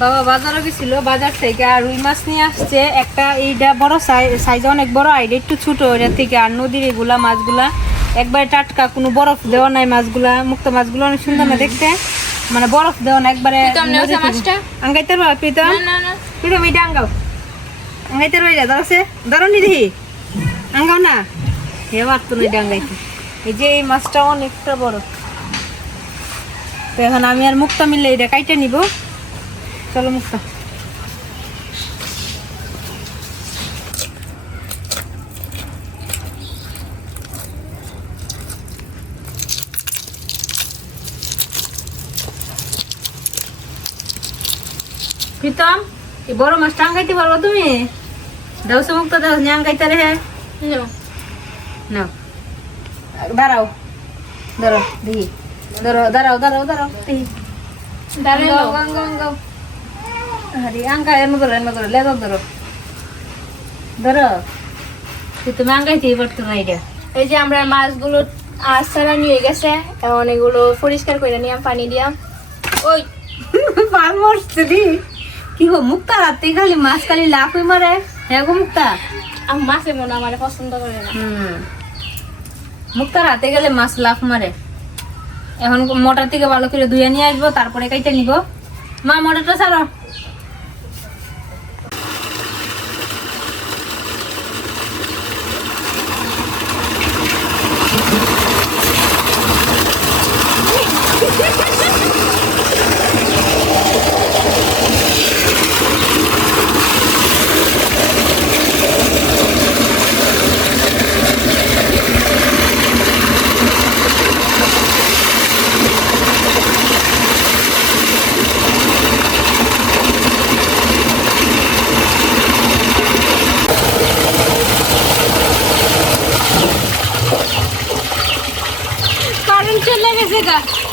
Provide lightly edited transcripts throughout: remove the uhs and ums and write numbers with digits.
বাবা বাজারে গেছিল, বাজার থেকে আর রুই মাছ নিয়ে আসছে একটা। এইটা বড় সাইজ অনেক বড়, আর এটা একটু ছোট ওইটার থেকে। আর নদীর এগুলা মাছগুলা একবারে টাটকা, কোনো বরফ দেওয়া নাই মাছগুলা। মুক্ত মাছগুলো অনেক সুন্দর না দেখতে, মানে বরফ দেওয়া না একবারে। আঙ্গাইতে পারবা প্রীতম? প্রীতম এটা আঙ্গাও, আঙ্গাইতে রয়ে যা ধরছে, ধরো নি দেখি, আঙ্গাও না। হে পারতো না এটা আঙ্গাইতে। এই যে এই মাছটা অনেকটা বড়। তো এখন আমি আর মুক্তা মিলে এটা কাইটে নিব। চলো মুক্তা। প্রীতম এই বড় মাছটা আঙ্গাইতে পারবো তুমি? দাও মুক্তা, দাও আঙ্গাইতে রে। হ্যাঁ নাও, দাঁড়াও, ধরো দেখি, ধরো, দাঁড়াও দাঁড়াও দাঁড়াও দেখি, দাঁড়াও আঙ্গাও। আরে আঙ্কা এনে ধরো, এনে ধরো, লেদর ধরো, ধরো। তুমি আঙ্গাইতেই পারতো না এটা। এই যে আমরা মাছগুলো আসারা নিয়ে গেছে, এখন এগুলো পরিষ্কার করে নিলাম পানি দিয়াম। ওই পার মরছে দি কি গো মুক্তা, রাতে খালি মাছ খালি লাফ মারে। হ্যাঁ গো মুক্তা, মাছে মনে আমার পছন্দ করে না। মুক্তার হাতে গেলে মাছ লাফ মারে। এখন মোটর থেকে ভালো করে ধুয়ে নিয়ে আসবো, তারপরে কাইটে নিব। মা মোটরটা ছাড়ো।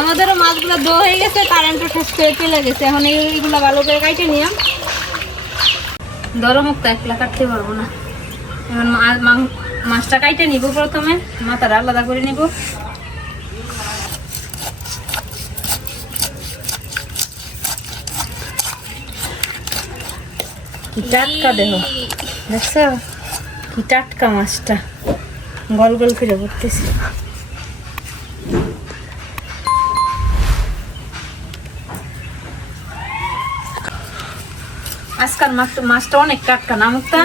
আমাদেরও মাছগুলো দো হয়ে গেছে, কারেন্টও শেষ করে চলে গেছে। এখন এইগুলো ভালো করে কাটে নিলাম। ধরো মুক্তা, একলা কাটতে পারবো না। এখন মাছটা কাটে নিব, প্রথমে মাথাটা আলাদা করে নিব। কি টাটকা দেহ, দেখছো কি টাটকা মাছটা, গল গল করে পড়তেছে। আজকাল মাছটা অনেক টাটকা না মুক্তা?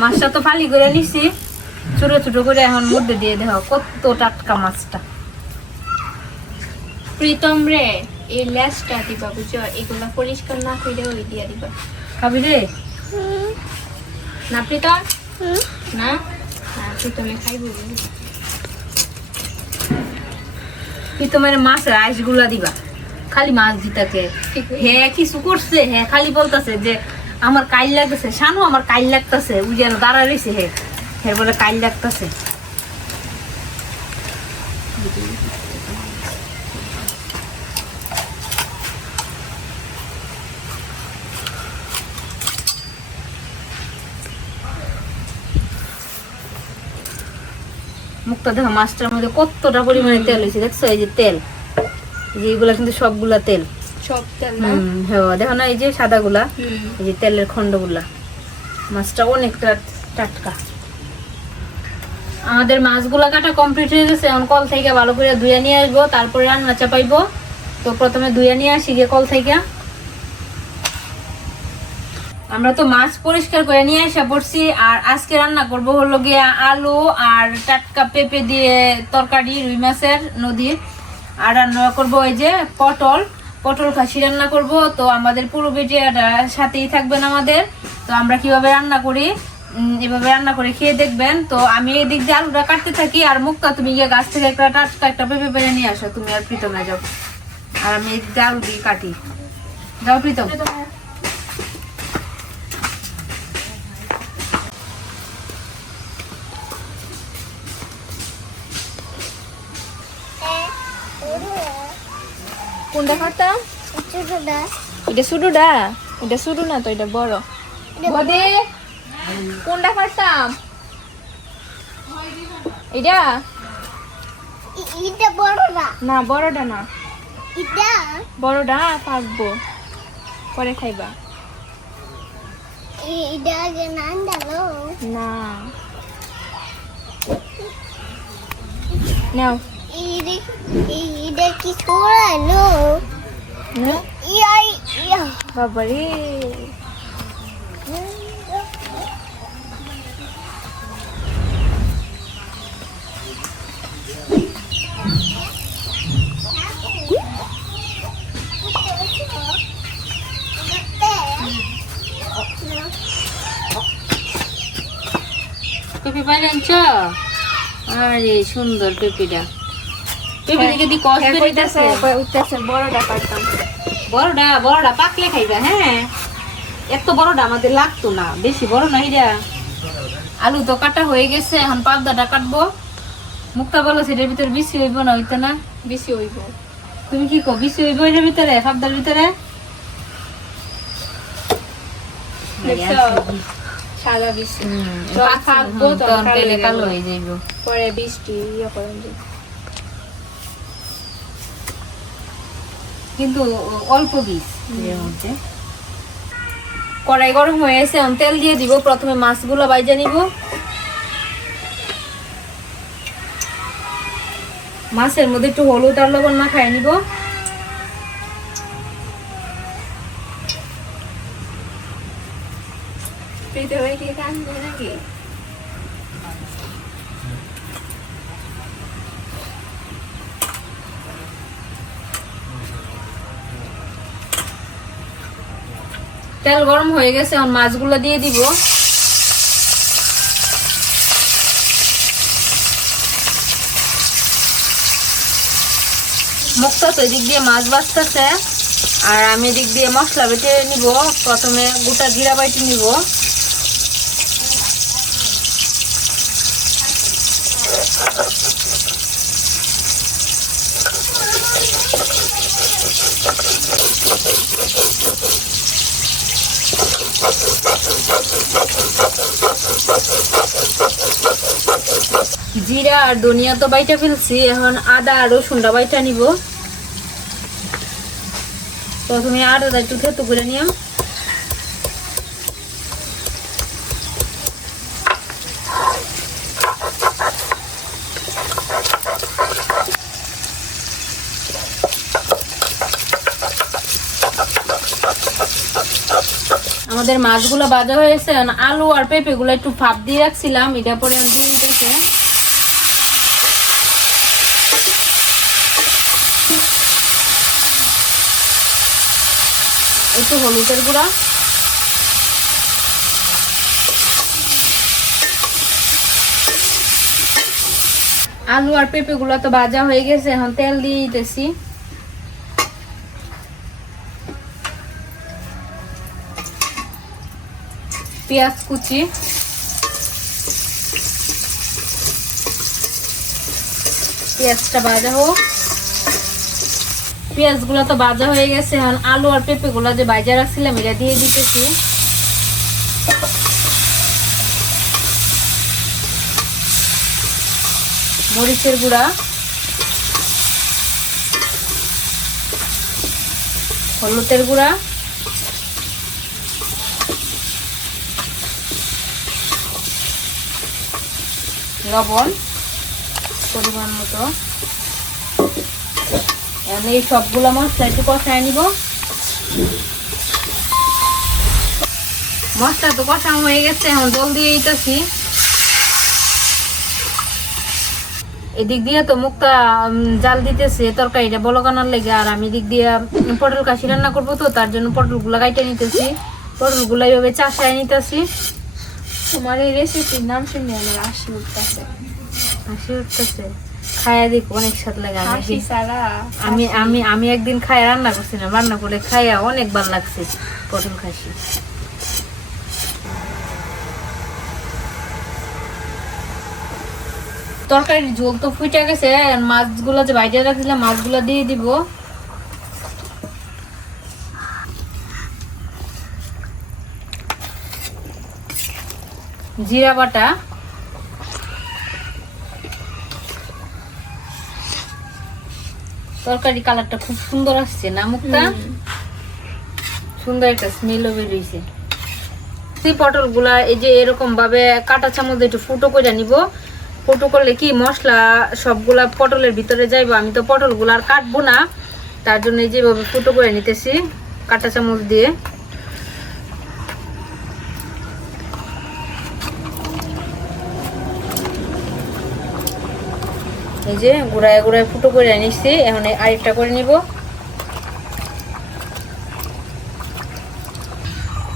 মাছটা তো ফালি করে নিছি ছোট ছোট করে, এখন মধ্যে দিয়ে দেখো কত টাটকা মাছটা। প্রীতম রে এই লেজটা দিবা, বুঝছো? এগুলা পরিষ্কার না করে ওই দিয়া দিবা। খাবি রে? না প্রীতম, না প্রীতমে খাইবো। প্রীতমের মাছের আইস গুলা দিবা, খালি মাছ দিতাকে। হ্যাঁ কিছু করছে, হ্যাঁ খালি বলতেছে যে আমার কাইল লাগতেছে, শানু আমার কাইল লাগতেছে। ওই যেন দাঁড়া রয়েছে, হ্যাঁ বলে কাইল লাগতেছে। মুক্তা দেখো মাছটার মধ্যে কতটা পরিমাণে তেল হয়েছে, দেখছো? এই যে তেল, যে এগুলা কিন্তু সবগুলা তেল, সব তেল না? হ্যাঁ দেখো না, এই যে সাদা গুলা, এই যে তেলের খন্ড গুলা। মাছটা অনেকটা টাটকা। আমাদের মাছগুলা কাটা কমপ্লিট হয়ে গেছে। এখন কল থেকে ভালো করে ধুয়ে নিয়ে আসবো, তারপরে রান্না চাপাইবো। তো প্রথমে ধুয়ে নিয়ে আসি গিয়ে কল থেকে। আমরা তো মাছ পরিষ্কার করে নিয়ে এসে পড়ছি। আর আজকে রান্না করব হলো গিয়ে আলু আর টাটকা পেঁপে দিয়ে তরকারি, রুই মাছের নদীর। আর রান্না করবো ওই যে পটল খাসি রান্না করব। তো আমাদের পুরো ভিডিওটা সাথেই থাকবেন আমাদের। তো আমরা কিভাবে রান্না করি, এভাবে রান্না করে খেয়ে দেখবেন। তো আমি এদিক দিয়ে আলুটা কাটতে থাকি, আর মুক্তা তুমি গিয়ে গাছ থেকে একটা টাটকা একটা পেঁপে পেরে নিয়ে আসো, তুমি আর প্রীতমে যাও। আর আমি এদিক দিয়ে আলু দিয়ে কাটি। যাও প্রীতম। কোনটা খাতাম? এটা ছোটটা, এটা ছোট না তো, এটা বড়। বদে কোনটা খাতাম? এটা এটা বড় না না বড়টা না, এটা বড়টা পাকবো পরে খাইবা। এটা আগে না দাও না নাও এটা কি ছড়ালো নাও। ইয়াই ইয়া বাবারে পেঁপে পাইলে আনছো? আরে সুন্দর পেঁপেটা, পেঁপে থেকে দি কষ্ট উঠতেছে হইতাছে। উঠতেছে, বড়টা পারতাম। বড়টা পাকলে খাইবা। হ্যাঁ, এত বড়টা আমাদের লাগতো না, বেশি বড় না এটা। আলু তো কাটা হয়ে গেছে, এখন পাবদাটা কাটবো। মুক্তা বলো সেটার ভিতরে বেশি হইব না, হইতে না? বেশি হইব। তুমি কি কো বেশি হইব এটার ভিতরে, পাবদার ভিতরে? দেখছো? সাদা বেশি। যখন থাকবো তখন তেলে কালো কালো হয়ে যাইব। পরে বৃষ্টি ইয়ে করেন যে। কিন্তু অল্প বীজ এর মধ্যে। কড়াই গরম হয়ে গেছে, এখন তেল দিয়ে দিব। প্রথমে মাছগুলো বাইজা নিব। মাছের মধ্যে একটু হলুদ আর লবণ মাখায় নিব। ভিতরে কি কাঁদবে নাকি? তেল গরম হয়ে গেছে, এখন মাছগুলো দিয়ে দিব। মুক্তা তো এদিক দিয়ে মাছ ভাজতেছে, আর আমি এদিক দিয়ে মশলা বেটে নিব। প্রথমে গোটা জিরা বাইটে নিব। জিরা আর ধনিয়া তো বাইটা ফেলছি, এখন আদা আর রসুনটা বাইটা নিব। প্রথমে আদাটা একটু থেতো করে নিলাম। আমাদের মাছগুলো ভাজা হয়েছে, এখন আলু আর পেঁপে গুলো একটু ভাপ দিয়ে রাখছিলাম, এটা পরে এখন দিয়ে দিতেছে। একটু হলুদের গুঁড়া, আলু আর পেঁপে গুলা তো ভাজা হয়ে গেছে, এখন তেল দিয়ে দিতেছি। পেঁয়াজ কুচি, পেঁয়াজটা ভাজা হোক। পেঁয়াজ গুলা তো ভাজা হয়ে গেছে, এখন আলু আর পেঁপে গুলা যে ভাজা রাখছিলাম এটা দিয়ে দিতেছি। মরিচের গুঁড়া, হলুদের গুঁড়া, লবণ পরিমাণ মতো। এখন এই সবগুলো মশলা একটু কষায় নিব। মশলা তো কষানো হয়ে গেছে, এখন জল দিয়ে দিতেছি। এদিক দিয়ে তো মুক্তা জাল দিতেছে তরকারিটা বলকানোর লেগে, আর আমি দিক দিয়ে পটল কাশি রান্না করবো, তো তার জন্য পটল গুলা কাইটে নিতেছি। পটল গুলা এইভাবে চাষায় নিতেছি। তোমার এই রেসিপির নাম শুনে আমার হাসি উঠতেছে। হাসি উঠতেছে? খাইয়া দেখো, অনেক স্বাদ লাগে। হাসি ছাড়া আমি আমি আমি একদিন খাই রান্না করছিলাম, রান্না করে খাইয়া অনেক ভালো লাগছে পটল খাসি। তরকারির ঝোল তো ফুটে গেছে, মাছগুলো যে বাইরে রাখছিলাম মাছগুলো দিয়ে দিব। জিরা বাটা, তরকারি কালারটা খুব সুন্দর আসছে না মুক্তা? সুন্দর একটা স্মেলও বেরিয়েছে। সেই পটলগুলা এই যে এরকম ভাবে কাঁটা চামচ দিয়ে একটু ফুটো করে নিব। ফুটো করলে কি মশলা সবগুলা পটলের ভিতরে যাইবো। আমি তো পটলগুলা আর কাটবো না, তার জন্য এই যেভাবে ফুটো করে নিতেছি কাঁটা চামচ দিয়ে। এই যে গুড়ায় গুড়ায় ফুটো করে নিচ্ছি। এখন আরেকটা করে নিব।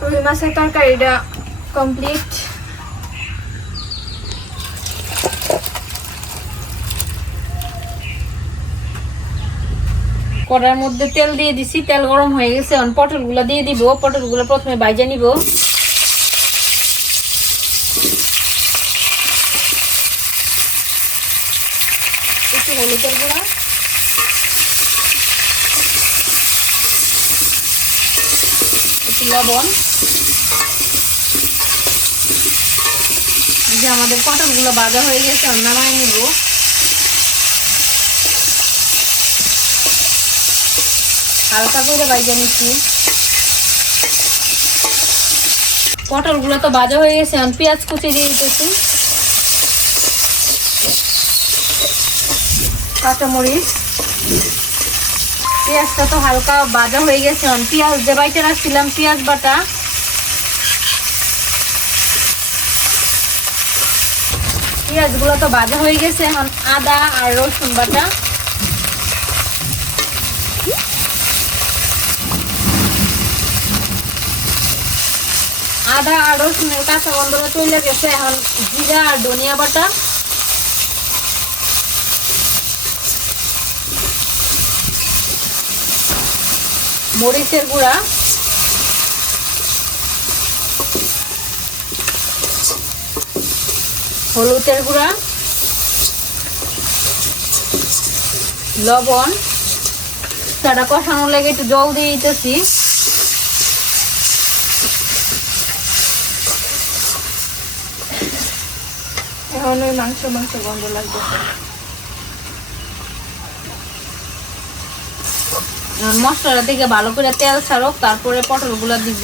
রুই মাছের তরকারিটা কমপ্লিট। কড়ার মধ্যে তেল দিয়ে দিছি, তেল গরম হয়ে গেছে। এখন পটলগুলো দিয়ে দিব। পটলগুলো প্রথমে ভাজা নিব। একটু হলুদের গুঁড়া, একটু লবণ। যে আমাদের পটলগুলো ভাজা হয়ে গেছে, নামায় নিব। হালকা করে ভাজা নিচ্ছি। পটলগুলো তো ভাজা হয়ে গেছে, এখন পেঁয়াজ কুচি দিয়ে দিতেছি, কাঁচামরিচ। পেঁয়াজটা তো হালকা ভাজা হয়ে গেছে। এখন পেঁয়াজ যে বাইটে রাখছিলাম পেঁয়াজ বাটা, পেঁয়াজগুলো তো ভাজা হয়ে গেছে। এখন আদা আর রসুন বাটা, আদা আর রসুনের কাঁচা গন্ধটা চলে গেছে। এখন জিরা আর ধনিয়া বাটা, মরিচের গুঁড়া, হলুদের গুঁড়া, লবণ। সেটা কষানোর লেগে একটু জল দিয়ে দিতেছি। এখন ওই মাংস গন্ধ লাগতেছে। মশলাটা থেকে ভালো করে তেল ছাড়ুক, তারপরে পটলগুলো দিব।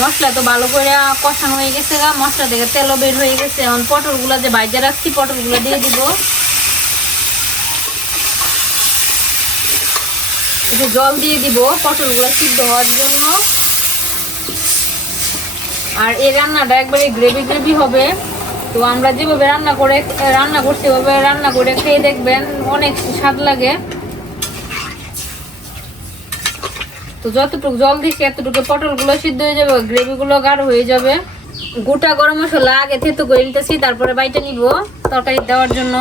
মশলা তো ভালো করে কষানো হয়ে গেছে, মশলা থেকে তেলও বের হয়ে গেছে। এখন পটলগুলো যে ভাজা রাখছি পটলগুলো দিয়ে দিব। একটু জল দিয়ে দিব পটলগুলো সিদ্ধ হওয়ার জন্য। আর এই রান্নাটা একবারে গ্রেভি গ্রেভি হবে। তো আমরা যেভাবে রান্না করছি ওভাবে রান্না করে খেয়ে দেখবেন, অনেক স্বাদ লাগে। তো যতটুকু জল দিচ্ছি এতটুকু পটলগুলো সিদ্ধ হয়ে যাবে, গ্রেভিগুলো গাঢ় হয়ে যাবে। গোটা গরম মশলা আগে থেতো করে নিতেছি, তারপরে বাইটে নিব তরকারি দেওয়ার জন্য।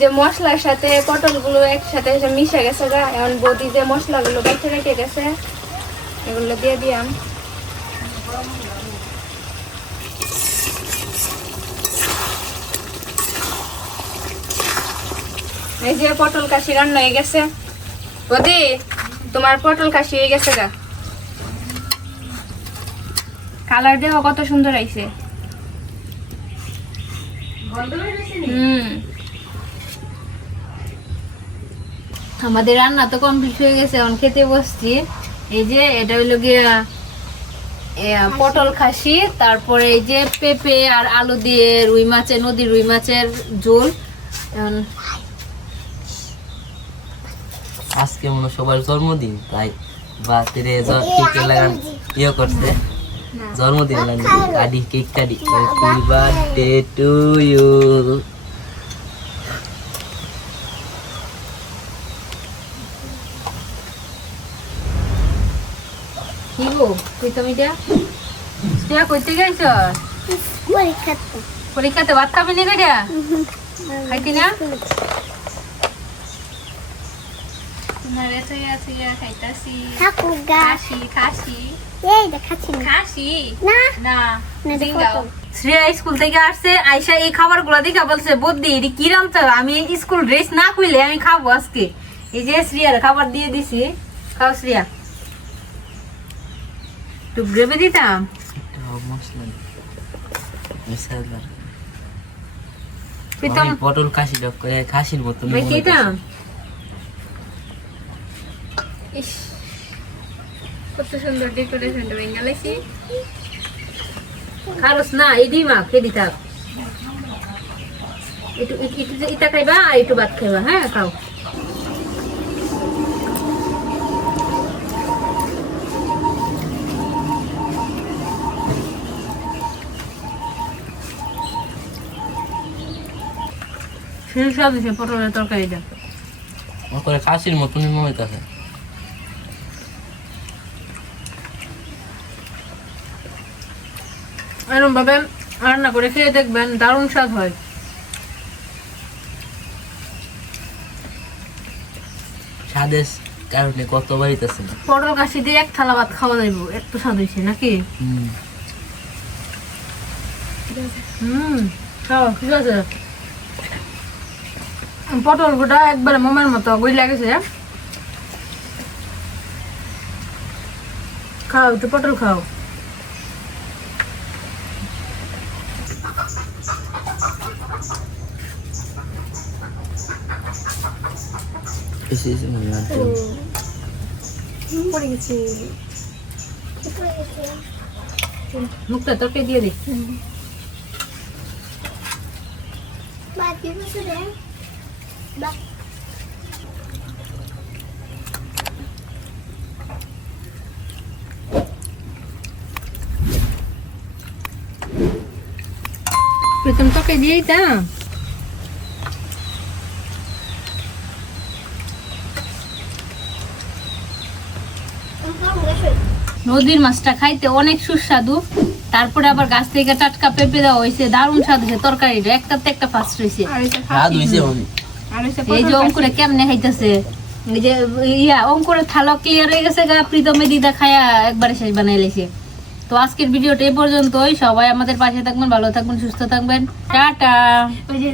যে মশলার সাথে পটলগুলো একসাথে মিশে গেছে গা। এখন বৌদি যে মশলাগুলো বাইতে রেখে গেছে এগুলো দিয়ে দিলাম। এই যে পটল কাশি রান্না হয়ে গেছে। বৌদি তোমার পটল কাশি হয়ে গেছে গা। কালার দেখো কত সুন্দর আইছে। আমাদের রান্না তো কমপ্লিট হয়ে গেছে, এখন খেতে বসছি। এই যে এটা হইলো গিয়া পটল খাসি, তারপরে এই যে পেঁপে আর আলু দিয়ে রুই মাছের, নদীর রুই মাছের ঝোল। আজকে মনে সবার জন্মদিন, তাই বাতিরে কেক লাগান ইয়ে করছে, জন্মদিন কাটি কেক কাটি। Happy birthday to you. কি গো কইতাম এটা তুই কইতে গেছ পরীক্ষাতে? ভাত খাবি না কেটা? খাইতি না? শ্রেয়া স্কুল থেকে আসছে, আইসা এই খাবারগুলো দেখে বলছে বদ্দি এটি কি রান্না, আমি স্কুল ড্রেস না খুলে আমি খাবো আজকে। এই যে শ্রেয়ার খাবার দিয়ে দিছি, খাও শ্রেয়া। একটু গ্রেভি দিতাম, মশলা মিশাইলাম। প্রীতম আমি পটল কাশি ডক করে খাসির মতো দিতাম। ইস কত সুন্দর ডেকোরেশনটা বেঙ্গালাইছি। খারস না এডি মা খেয়ে থাক, একটু ইটা খাইবা আর একটু ভাত খাইবা। হ্যাঁ খাও। সুস্বাদু সে পটলের তরকারিটা। করে খাসির মতনই মনে হইতাছে। এরকম ভাবে রান্না করে খেয়ে দেখবেন, দারুণ স্বাদ হয়। স্বাদের কারণে কত বাড়িতেছে। পটল কাশি দিয়ে এক থালা ভাত খাওয়া যাইব, একটু স্বাদ হয়েছে নাকি? খাও, ঠিক আছে। পটল গোটা একবারে মোমের মতো গই লাগেছে। খাও, একটু পটল খাও। পড়ে গেছি। মুখটা তরকারি দিয়ে দিই। বাকি কিছু রে বা প্রথম তরকারি দিয়েই তা নদীর মাছটা খাইতে অনেক সুস্বাদু। তারপরে আবার গাছ থেকে টাটকা পেঁপে দেওয়া হয়েছে, দারুণ স্বাদ হয়েছে তরকারিটা, একটাতে একটা ফার্স্ট হয়েছে। এই যে অঙ্কুরে কেমনে খাইতেছে, এই যে অঙ্কুরের থালা ক্লিয়ার হয়ে গেছে গা, প্রীতমে দিদা খায়া একবারে শেষ বানাই লেছে। তো আজকের ভিডিওটা এই পর্যন্তই। সবাই আমাদের পাশে থাকবেন, ভালো থাকবেন, সুস্থ থাকবেন, টাটা। ওই যে